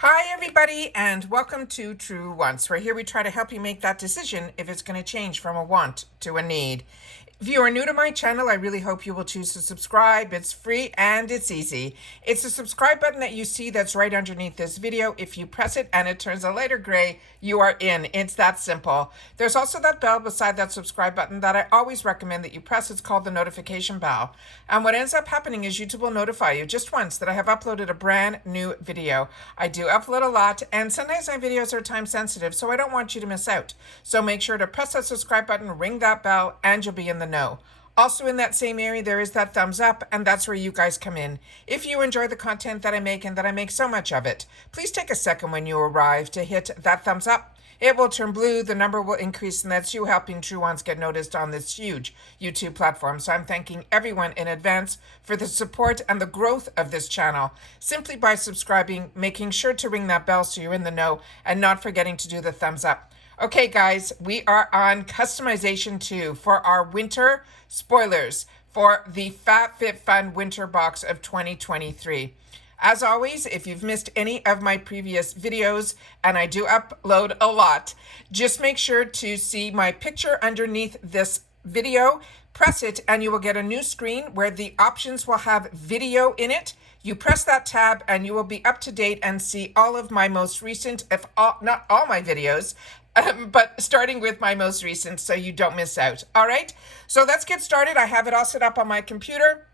Hi everybody and welcome to True Wants, where here we try to help you make that decision if it's going to change from a want to a need. If you are new to my channel, I really hope you will choose to subscribe. It's free and it's easy. It's the subscribe button that you see that's right underneath this video. If you press it and it turns a lighter gray, you are in. It's that simple. There's also that bell beside that subscribe button that I always recommend that you press. It's called the notification bell. And what ends up happening is YouTube will notify you just once that I have uploaded a brand new video. I do upload a lot, and sometimes my videos are time sensitive, so I don't want you to miss out. So make sure to press that subscribe button, ring that bell, and you'll be in the know. Also in that same area, there is that thumbs up, and that's where you guys come in. If you enjoy the content that I make and that I make so much of it, please take a second when you arrive to hit that thumbs up. It will turn blue, the number will increase, and that's you helping True Ones get noticed on this huge YouTube platform. So I'm thanking everyone in advance for the support and the growth of this channel, simply by subscribing, making sure to ring that bell so you're in the know, and not forgetting to do the thumbs up. Okay, guys, we are on customization 2 for our winter spoilers for the FABFITFUN winter box of 2023. As always, if you've missed any of my previous videos, and I do upload a lot, just make sure to see my picture underneath this video. Press it and you will get a new screen where the options will have video in it. You press that tab and you will be up to date and see all of my most recent, if all, not all my videos, but starting with my most recent so you don't miss out. All right, so let's get started. I have it all set up on my computer.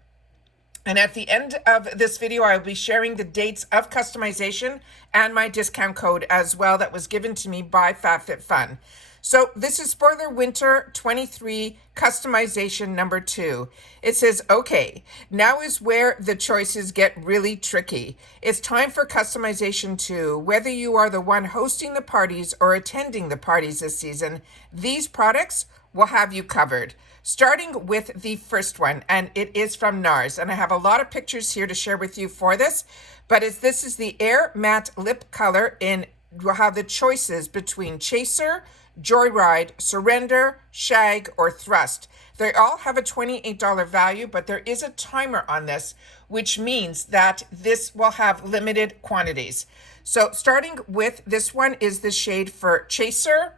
And at the end of this video, I'll be sharing the dates of customization and my discount code as well that was given to me by FABFITFUN. So this is Spoiler Winter 23 customization number 2. It says, okay, now is where the choices get really tricky. It's time for customization 2. Whether you are the one hosting the parties or attending the parties this season, these products will have you covered. Starting with the first one, and it is from Nars, and I have a lot of pictures here to share with you for this, but this is the Air Matte Lip Color in, we'll have the choices between Chaser, Joyride, Surrender, Shag, or Thrust. They all have a $28 value, but there is a timer on this, which means that this will have limited quantities. So starting with this one is the shade for Chaser.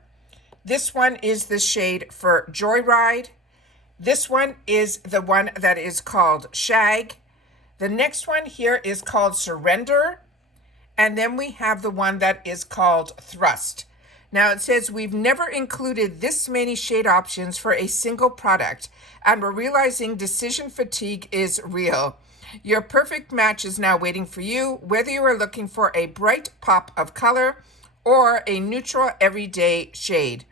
This one is the shade for Joyride. This one is the one that is called Shag. The next one here is called Surrender. And then we have the one that is called Thrust. Now it says we've never included this many shade options for a single product, and we're realizing decision fatigue is real. Your perfect match is now waiting for you, whether you are looking for a bright pop of color or a neutral everyday shade.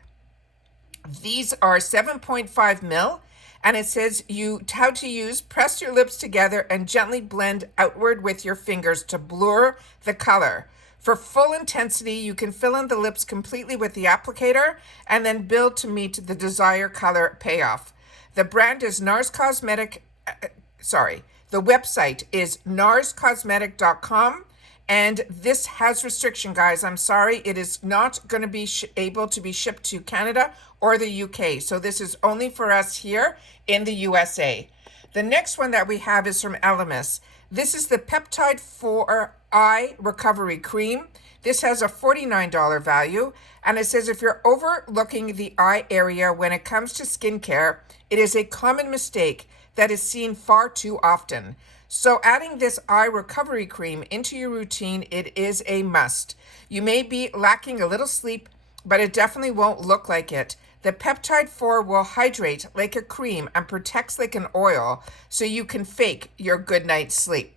These are 7.5 mil, and it says how to use, press your lips together and gently blend outward with your fingers to blur the color. For full intensity, you can fill in the lips completely with the applicator and then build to meet the desired color payoff. The brand is Nars Cosmetic, the website is narscosmetic.com. And this has restriction, guys. I'm sorry, it is not going to be able to be shipped to Canada or the UK. So this is only for us here in the USA. The next one that we have is from Elemis. This is the Peptide 4 Eye Recovery Cream. This has a $49 value. And it says if you're overlooking the eye area when it comes to skincare, it is a common mistake that is seen far too often. So adding this eye recovery cream into your routine, it is a must. You may be lacking a little sleep, but it definitely won't look like it. The Peptide 4 will hydrate like a cream and protects like an oil, so you can fake your good night's sleep.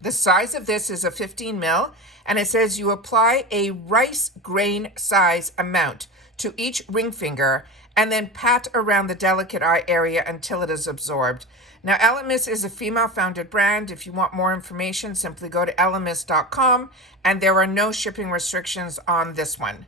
The size of this is a 15 mil, and it says you apply a rice grain size amount to each ring finger and then pat around the delicate eye area until it is absorbed. Now, Elemis is a female-founded brand. If you want more information, simply go to elemis.com, and there are no shipping restrictions on this one.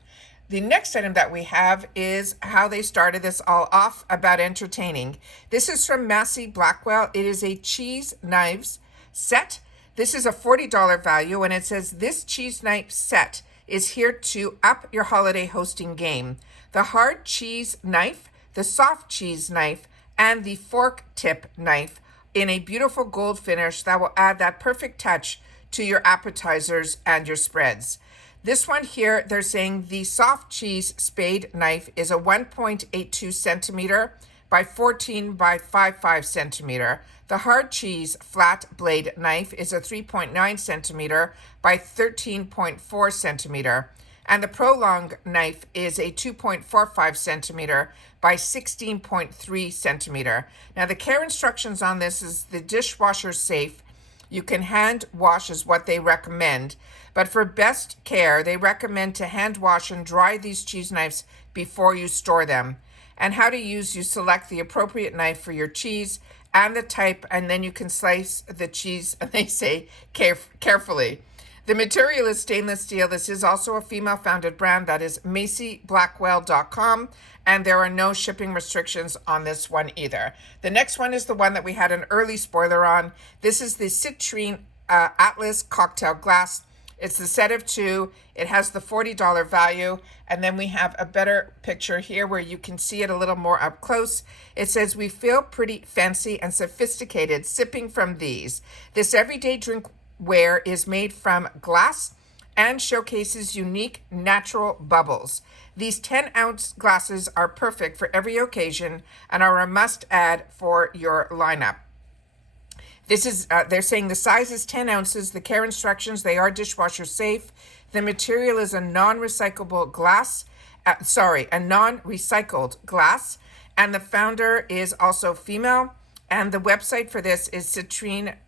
The next item that we have is how they started this all off about entertaining. This is from Massie Blackwell. It is a cheese knives set. This is a $40 value, and it says this cheese knife set is here to up your holiday hosting game. The hard cheese knife, the soft cheese knife, and the fork tip knife in a beautiful gold finish that will add that perfect touch to your appetizers and your spreads. This one here, they're saying the soft cheese spade knife is a 1.82 centimeter by 14 by 55 centimeter. The hard cheese flat blade knife is a 3.9 centimeter by 13.4 centimeter. And the prolong knife is a 2.45 centimeter by 16.3 centimeter. Now the care instructions on this is the dishwasher safe. You can hand wash is what they recommend, but for best care, they recommend to hand wash and dry these cheese knives before you store them. And how to use, you select the appropriate knife for your cheese and the type, and then you can slice the cheese, and they say carefully. The material is stainless steel. This is also a female-founded brand. That is MassieBlackwell.com, and there are no shipping restrictions on this one either. The next one is the one that we had an early spoiler on. This is the Citrine Atlas Cocktail Glass. It's the set of 2. It has the $40 value, and then we have a better picture here where you can see it a little more up close. It says, "We feel pretty fancy and sophisticated sipping from these. This everyday drinkware is made from glass and showcases unique natural bubbles. These 10-ounce glasses are perfect for every occasion and are a must-add for your lineup." This is, they're saying the size is 10 ounces. The care instructions, they are dishwasher safe. The material is a non-recyclable glass, a non-recycled glass. And the founder is also female. And the website for this is citrine.us.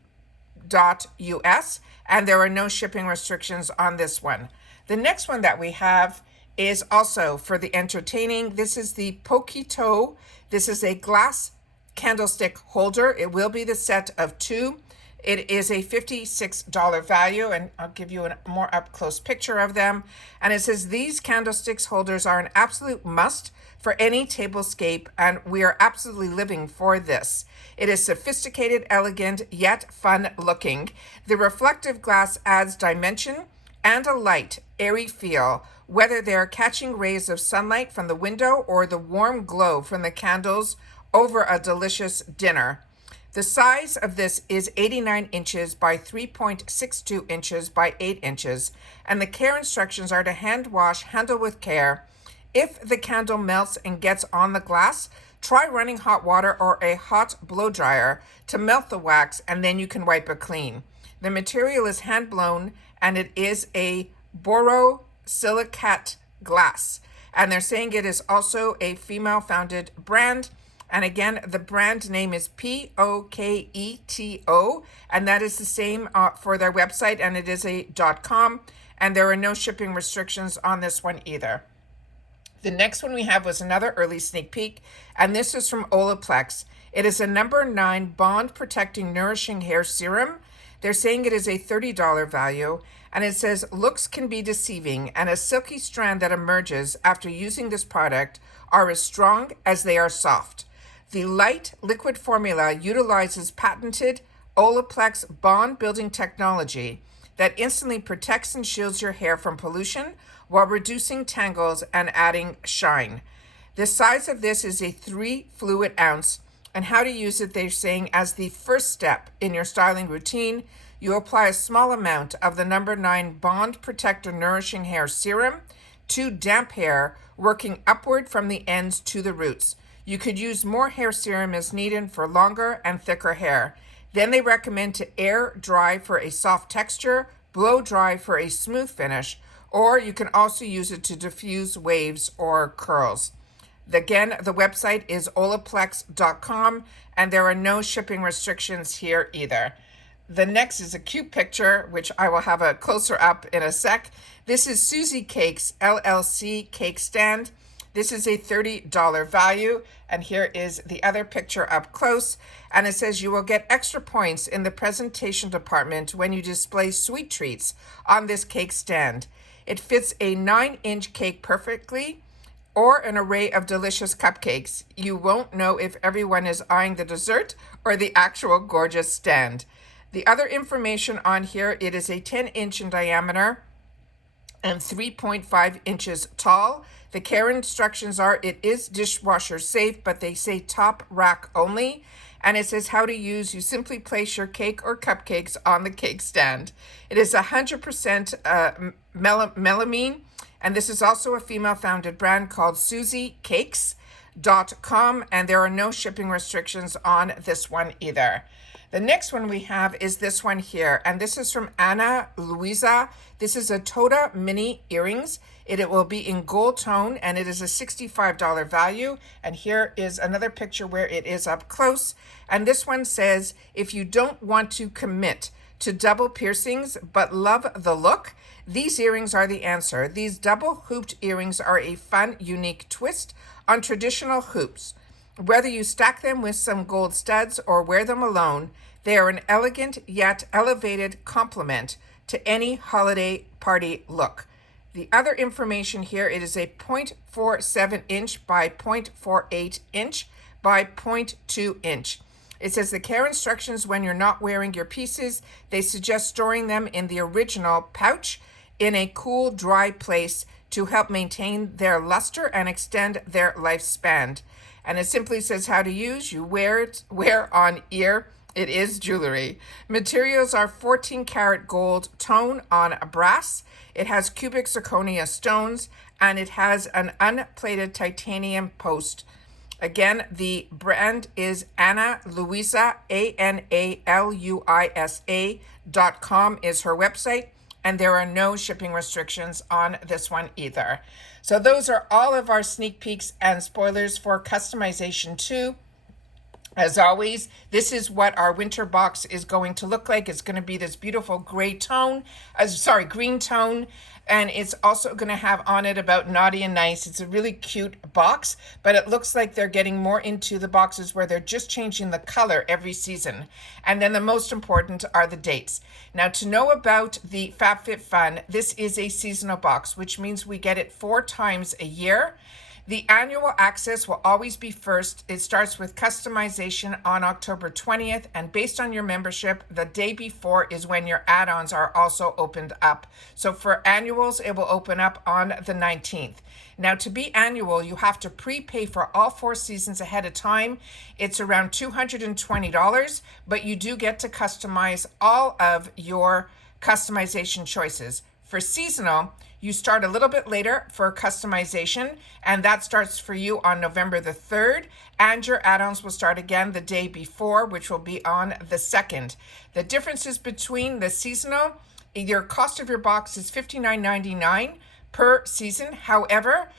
And there are no shipping restrictions on this one. The next one that we have is also for the entertaining. This is the Pokey Toe. This is a glass candlestick holder. It will be the set of 2. It is a $56 value, and I'll give you a more up-close picture of them. And it says, "These candlesticks holders are an absolute must for any tablescape, and we are absolutely living for this. It is sophisticated, elegant, yet fun-looking. The reflective glass adds dimension and a light, airy feel, whether they're catching rays of sunlight from the window or the warm glow from the candles over a delicious dinner." The size of this is 89 inches by 3.62 inches by 8 inches, and the care instructions are to hand wash, handle with care. If the candle melts and gets on the glass, try running hot water or a hot blow dryer to melt the wax, and then you can wipe it clean. The material is hand blown, and it is a borosilicate glass, and they're saying it is also a female-founded brand. And again, the brand name is Poketo, and that is the same for their website, and it is a .com, and there are no shipping restrictions on this one either. The next one we have was another early sneak peek, and this is from Olex. It is a number 9 bond protecting nourishing hair serum. They're saying it is a $30 value, and it says, "Looks can be deceiving, and a silky strand that emerges after using this product are as strong as they are soft. The light liquid formula utilizes patented Olex bond building technology that instantly protects and shields your hair from pollution while reducing tangles and adding shine. The size of this is a 3 fluid ounce, and how to use it, they're saying, as the first step in your styling routine, you apply a small amount of the number 9 Bond Protector Nourishing Hair Serum to damp hair, working upward from the ends to the roots. You could use more hair serum as needed for longer and thicker hair. Then they recommend to air dry for a soft texture, blow dry for a smooth finish, or you can also use it to diffuse waves or curls." Again, the website is Olex.com, and there are no shipping restrictions here either. The next is a cute picture, which I will have a closer up in a sec. This is Susie Cakes LLC cake stand. This is a $30 value, and here is the other picture up close, and it says you will get extra points in the presentation department when you display sweet treats on this cake stand. It fits a 9-inch cake perfectly, or an array of delicious cupcakes. You won't know if everyone is eyeing the dessert or the actual gorgeous stand. The other information on here, it is a 10-inch in diameter and 3.5 inches tall. The care instructions are, it is dishwasher safe, but they say top rack only. and it says how to use. You simply place your cake or cupcakes on the cake stand. It is 100% melamine, and this is also a female-founded brand called SusieCakes.com, and there are no shipping restrictions on this one either. The next one we have is this one here, and this is from Louisa. This is a Toda mini earrings. It will be in gold tone, and it is a $65 value. And here is another picture where it is up close. And this one says, if you don't want to commit to double piercings but love the look, these earrings are the answer. These double hooped earrings are a fun, unique twist on traditional hoops. Whether you stack them with some gold studs or wear them alone, they are an elegant yet elevated complement to any holiday party look. The other information here, it is a 0.47 inch by 0.48 inch by 0.2 inch. It says the care instructions when you're not wearing your pieces, they suggest storing them in the original pouch in a cool, dry place to help maintain their luster and extend their lifespan. And it simply says how to use. You wear on ear. It is jewelry. Materials are 14 karat gold tone on brass. It has cubic zirconia stones, and it has an unplated titanium post. Again, the brand is Ana Louisa, ANALUISA.com is her website, and there are no shipping restrictions on this one either. So those are all of our sneak peeks and spoilers for customization 2. As always, this is what our winter box is going to look like. It's going to be this beautiful green tone, and it's also going to have on it about naughty and nice. It's a really cute box, but it looks like they're getting more into the boxes where they're just changing the color every season. And then the most important are the dates. Now, to know about the FABFITFUN, this is a seasonal box, which means we get it 4 times a year. The annual access will always be first. It starts with customization on October 20th, and based on your membership, the day before is when your add-ons are also opened up. So for annuals, it will open up on the 19th. Now, to be annual, you have to prepay for all 4 seasons ahead of time. It's around $220, but you do get to customize all of your customization choices. For seasonal, you start a little bit later for customization, and that starts for you on November the 3rd, and your add-ons will start again the day before, which will be on the 2nd. The differences between the seasonal, your cost of your box is $59.99 per season. However,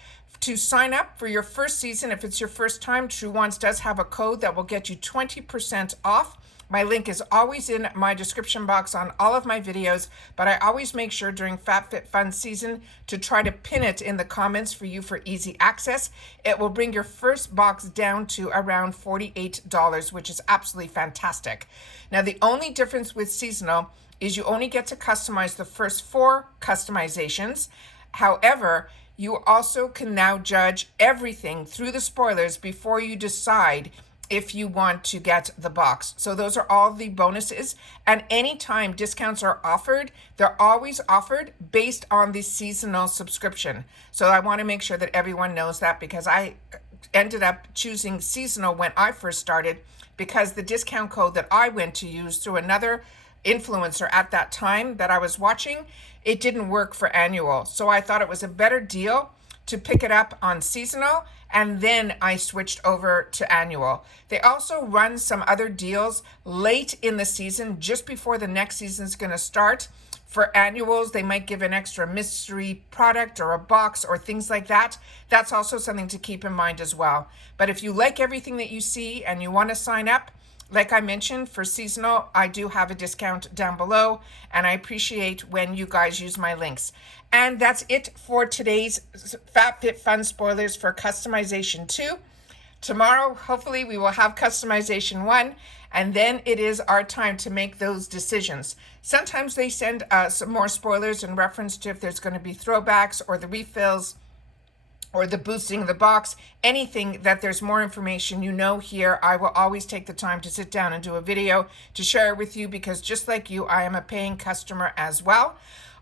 to sign up for your first season, if it's your first time, True Ones does have a code that will get you 20% off. My link is always in my description box on all of my videos, but I always make sure during FABFITFUN season to try to pin it in the comments for you for easy access. It will bring your first box down to around $48, which is absolutely fantastic. Now, the only difference with seasonal is you only get to customize the first 4 customizations. However, you also can now judge everything through the spoilers before you decide if you want to get the box. So those are all the bonuses, and anytime discounts are offered, they're always offered based on the seasonal subscription. So I want to make sure that everyone knows that, because I ended up choosing seasonal when I first started, because the discount code that I went to use through another influencer at that time that I was watching, it didn't work for annual. So I thought it was a better deal to pick it up on seasonal, and then I switched over to annual. They also run some other deals late in the season, just before the next season is going to start. For annuals, they might give an extra mystery product or a box or things like that. That's also something to keep in mind as well. But if you like everything that you see and you want to sign up, like I mentioned, for seasonal, I do have a discount down below, and I appreciate when you guys use my links. And that's it for today's FABFITFUN spoilers for customization 2. Tomorrow, hopefully, we will have customization 1, and then it is our time to make those decisions. Sometimes they send some more spoilers in reference to if there's going to be throwbacks or the refills or the boosting the box, anything that there's more information, here, I will always take the time to sit down and do a video to share it with you, because just like you, I am a paying customer as well.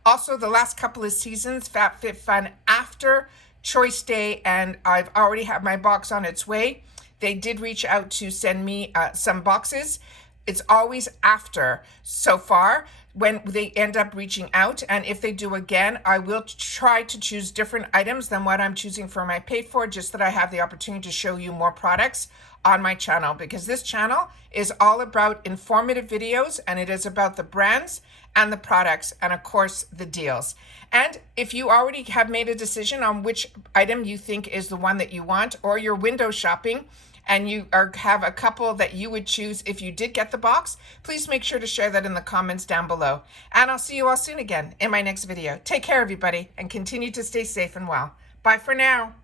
Also, the last couple of seasons, FABFITFUN after Choice Day, and I've already had my box on its way. they did reach out to send me some boxes. It's always after so far when they end up reaching out. And if they do again, I will try to choose different items than what I'm choosing for my paid for, just that I have the opportunity to show you more products on my channel, because this channel is all about informative videos, and it is about the brands and the products and of course the deals. And if you already have made a decision on which item you think is the one that you want, or you're window shopping and you have a couple that you would choose if you did get the box, please make sure to share that in the comments down below. And I'll see you all soon again in my next video. Take care, everybody, and continue to stay safe and well. Bye for now.